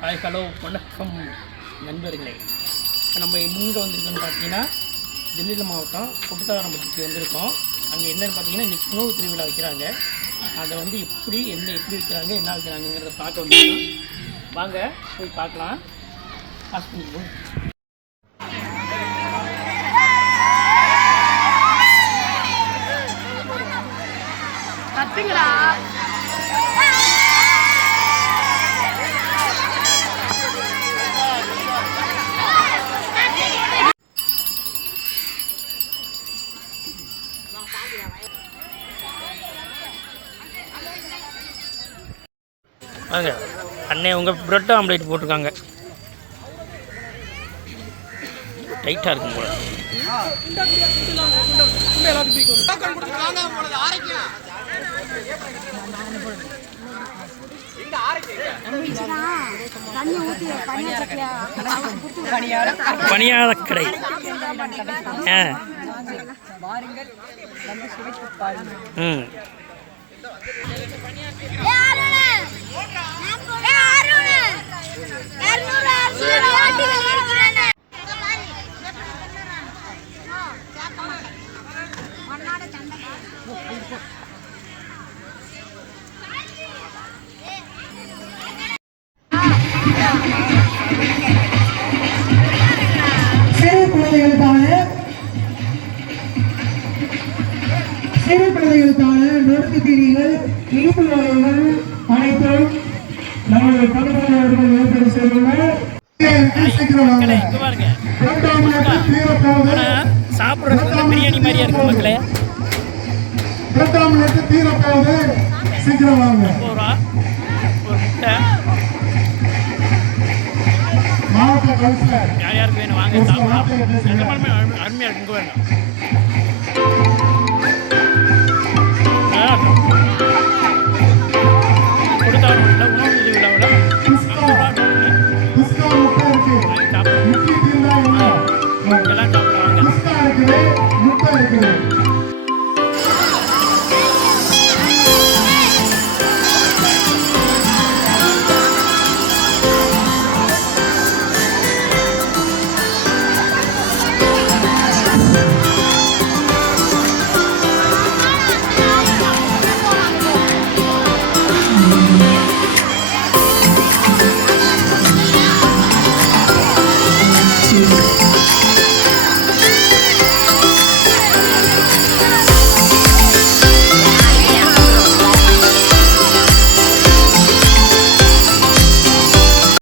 Hi hello வணக்கம் நண்பர்களே. இப்போ நம்ம எங்கே வந்திருக்கோம்னு பார்த்தீங்கன்னா திண்டுக்கல் மாவட்டம் புட்டுத்தாரம்பட்டிக்கு வந்திருக்கோம். அங்கே என்னென்னு பார்த்தீங்கன்னா இன்றைக்கி உணவு திருவிழா வைக்கிறாங்க. அதை வந்து எப்படி என்ன எப்படி வைக்கிறாங்க என்ன வைக்கிறாங்கங்கிறத பார்க்க வந்திருக்கோம். வாங்க போய் பார்க்கலாம். பாஸ் பண்ணிக்குவோம் வாங்க. அண்ணே உங்கள் ப்ரெட் ஆம்லேட் போட்டிருக்காங்க. டைட்டாக இருக்கும் போல. தண்ணி பணியாத கடை ஆ. ம். சிறு குழந்தைகளுக்கான சிறு குழந்தைகளுக்கான நொறுக்கு தீனிகள் இனிப்பு வகைகள் அனைத்தும் ஏற்பாடு செய்துள்ளனர். சாப்பிட்றதுக்கு பிரியாணி மாதிரியா இருக்கு மக்களே? இரண்டாம் இலக்கு தீர போகுது சீக்கிரம் வாங்க. யார் வேணும்? வாங்க அருமையா இருக்கு முட்டை இருக்குது முட்டை இருக்குது.